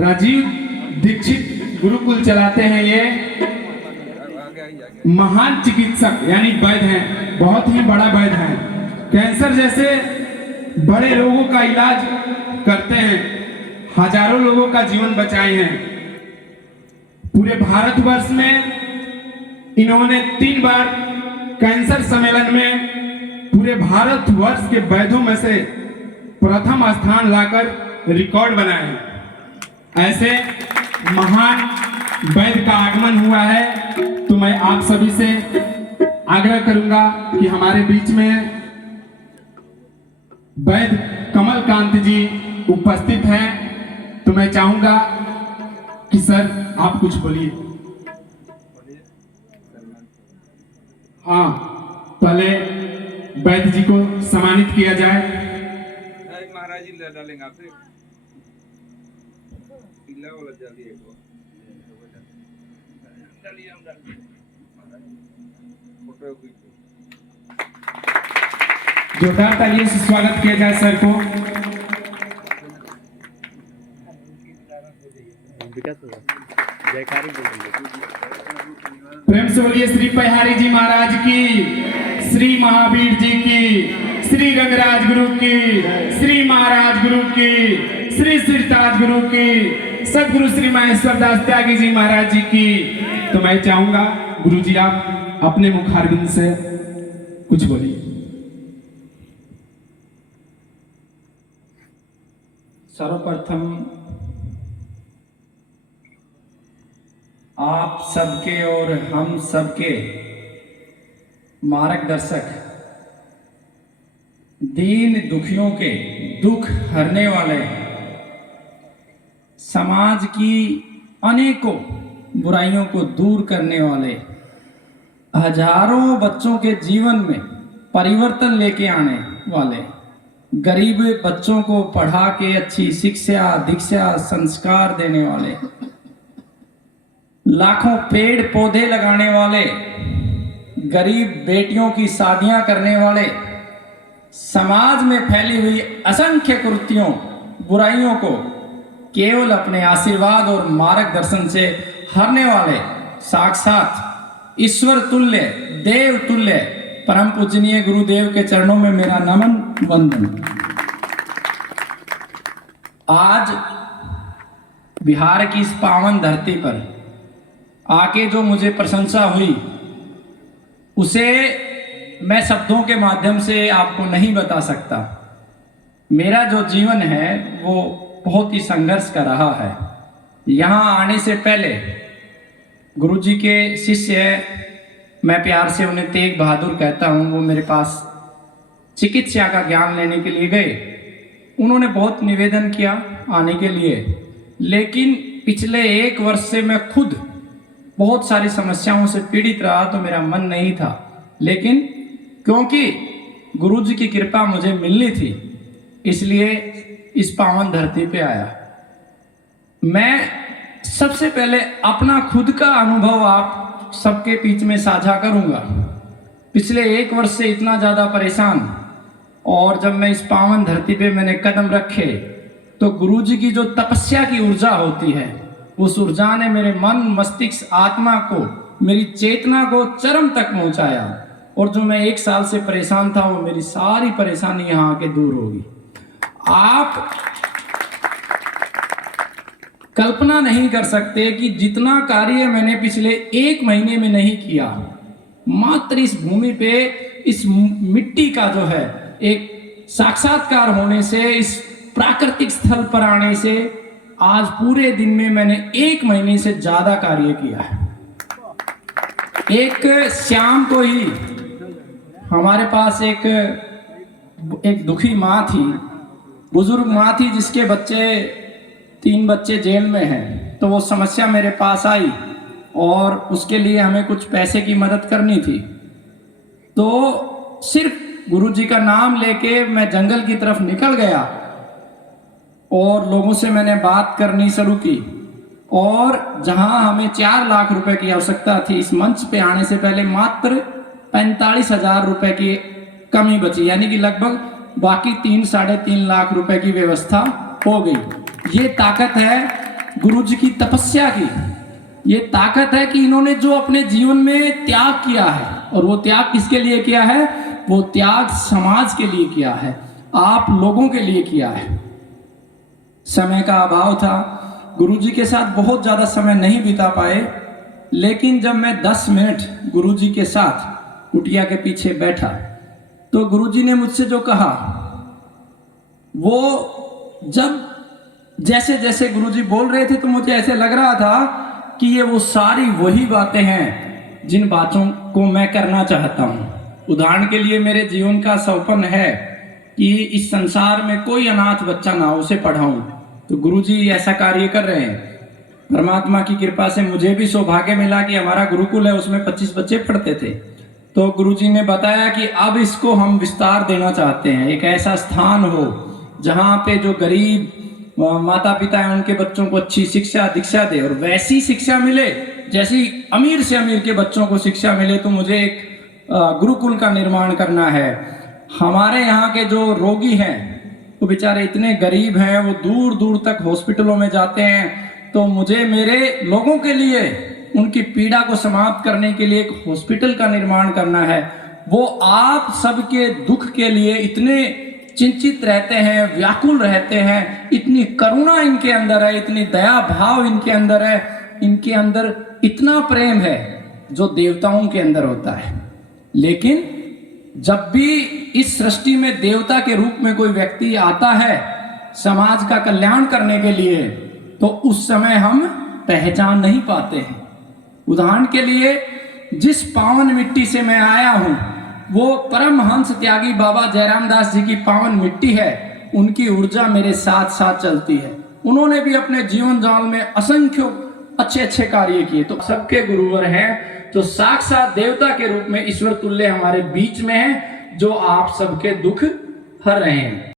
राजीव दीक्षित गुरुकुल चलाते हैं। ये महान चिकित्सक यानी वैद्य हैं, बहुत ही बड़ा वैद्य हैं। कैंसर जैसे बड़े रोगों का इलाज करते हैं, हजारों लोगों का जीवन बचाए हैं। पूरे भारतवर्ष में इन्होंने 3 बार कैंसर सम्मेलन में पूरे भारतवर्ष के वैद्यों में से प्रथम स्थान लाकर रिकॉर्ड बनाए हैं। ऐसे महान वैद्य का आगमन हुआ है, तो मैं आप सभी से आग्रह करूंगा कि हमारे बीच में वैद्य कमलकांत जी उपस्थित हैं, तो मैं चाहूंगा कि सर आप कुछ बोलिए। हाँ, पहले वैद्य जी को सम्मानित किया जाए। महाराज जी डालेंगे आपसे पीला वाला डालिए को डालिए हम डालिए फोटो जोरदार तालियों से स्वागत किया जाए सर को। प्रेम से बोलिए श्री पहाड़ी जी महाराज की, श्री महावीर जी की, श्री गंगराज गुरु की, श्री महाराज गुरु की, श्री श्रीताज गुरु की, सदगुरु श्री महेश्वर दास त्यागी जी महाराज जी की। तो मैं चाहूंगा गुरु जी आप अपने मुखारबिंद से कुछ बोलिए। सर्वप्रथम आप सबके और हम सबके मार्गदर्शक, दीन दुखियों के दुख हरने वाले, समाज की अनेकों बुराइयों को दूर करने वाले, हजारों बच्चों के जीवन में परिवर्तन लेके आने वाले, गरीब बच्चों को पढ़ा के अच्छी शिक्षा दीक्षा संस्कार देने वाले, लाखों पेड़ पौधे लगाने वाले, गरीब बेटियों की शादियां करने वाले, समाज में फैली हुई असंख्य कुरीतियों बुराइयों को केवल अपने आशीर्वाद और मार्गदर्शन से हरने वाले साक्षात ईश्वर तुल्य देव तुल्य परम पूजनीय गुरुदेव के चरणों में मेरा नमन वंदन। आज बिहार की इस पावन धरती पर आके जो मुझे प्रशंसा हुई उसे मैं शब्दों के माध्यम से आपको नहीं बता सकता। मेरा जो जीवन है वो बहुत ही संघर्ष का रहा है। यहाँ आने से पहले गुरुजी के शिष्य, मैं प्यार से उन्हें तेग बहादुर कहता हूँ, वो मेरे पास चिकित्सा का ज्ञान लेने के लिए गए। उन्होंने बहुत निवेदन किया आने के लिए, लेकिन पिछले 1 वर्ष से मैं खुद बहुत सारी समस्याओं से पीड़ित रहा, तो मेरा मन नहीं था। लेकिन क्योंकि गुरुजी की कृपा मुझे मिलनी थी, इसलिए इस पावन धरती पे आया। मैं सबसे पहले अपना खुद का अनुभव आप सबके बीच में साझा करूंगा। पिछले 1 वर्ष से इतना ज़्यादा परेशान, और जब मैं इस पावन धरती पे मैंने कदम रखे तो गुरुजी की जो तपस्या की ऊर्जा होती है, उस ऊर्जा ने मेरे मन मस्तिष्क आत्मा को, मेरी चेतना को चरम तक पहुंचाया। और जो मैं 1 साल से परेशान था, वो मेरी सारी परेशानी यहाँ आके दूर होगी। आप कल्पना नहीं कर सकते कि जितना कार्य मैंने पिछले 1 महीने में नहीं किया, मात्र इस भूमि पे इस मिट्टी का जो है एक साक्षात्कार होने से, इस प्राकृतिक स्थल पर आने से आज पूरे दिन में मैंने 1 महीने से ज्यादा कार्य किया है। एक शाम को ही हमारे पास एक दुखी माँ थी, बुजुर्ग माँ थी, जिसके 3 बच्चे जेल में हैं। तो वो समस्या मेरे पास आई और उसके लिए हमें कुछ पैसे की मदद करनी थी। तो सिर्फ गुरुजी का नाम लेके मैं जंगल की तरफ निकल गया और लोगों से मैंने बात करनी शुरू की। और जहां हमें 4 लाख रुपए की आवश्यकता थी, इस मंच पे आने से पहले मात्र 45,000 रुपए की कमी बची, यानी कि लगभग बाकी 3-3.5 लाख रुपए की व्यवस्था हो गई। ये ताकत है गुरुजी की तपस्या की, ये ताकत है कि इन्होंने जो अपने जीवन में त्याग किया है, और वो त्याग किसके लिए किया है? वो त्याग समाज के लिए किया है, आप लोगों के लिए किया है। समय का अभाव था, गुरुजी के साथ बहुत ज़्यादा समय नहीं बिता पाए, लेकिन जब मैं 10 मिनट गुरुजी के साथ कुटिया के पीछे बैठा तो गुरुजी ने मुझसे जो कहा, वो जब जैसे जैसे गुरुजी बोल रहे थे तो मुझे ऐसे लग रहा था कि ये वो सारी वही बातें हैं जिन बातों को मैं करना चाहता हूँ। उदाहरण के लिए मेरे जीवन का सपन है कि इस संसार में कोई अनाथ बच्चा ना हो, उसे पढ़ाऊं, तो गुरुजी ऐसा कार्य कर रहे हैं। परमात्मा की कृपा से मुझे भी सौभाग्य मिला कि हमारा गुरुकुल है, उसमें 25 बच्चे पढ़ते थे। तो गुरुजी ने बताया कि अब इसको हम विस्तार देना चाहते हैं, एक ऐसा स्थान हो जहाँ पे जो गरीब माता पिता हैं उनके बच्चों को अच्छी शिक्षा दीक्षा दे, और वैसी शिक्षा मिले जैसी अमीर से अमीर के बच्चों को शिक्षा मिले। तो मुझे एक गुरुकुल का निर्माण करना है। हमारे यहाँ के जो रोगी हैं वो बेचारे इतने गरीब हैं, वो दूर दूर तक हॉस्पिटलों में जाते हैं, तो मुझे मेरे लोगों के लिए उनकी पीड़ा को समाप्त करने के लिए एक हॉस्पिटल का निर्माण करना है। वो आप सबके दुख के लिए इतने चिंतित रहते हैं, व्याकुल रहते हैं, इतनी करुणा इनके अंदर है, इतनी दया भाव इनके अंदर है, इनके अंदर इतना प्रेम है जो देवताओं के अंदर होता है। लेकिन जब भी इस सृष्टि में देवता के रूप में कोई व्यक्ति आता है समाज का कल्याण करने के लिए, तो उस समय हम पहचान नहीं पाते हैं। उदाहरण के लिए, जिस पावन मिट्टी से मैं आया हूं वो परमहंस त्यागी बाबा जयराम दास जी की पावन मिट्टी है। उनकी ऊर्जा मेरे साथ साथ चलती है। उन्होंने भी अपने जीवन जाल में असंख्य अच्छे अच्छे कार्य किए। तो सबके गुरुवर हैं, तो साक्षात देवता के रूप में ईश्वर तुल्य हमारे बीच में है, जो आप सबके दुख हर रहे हैं।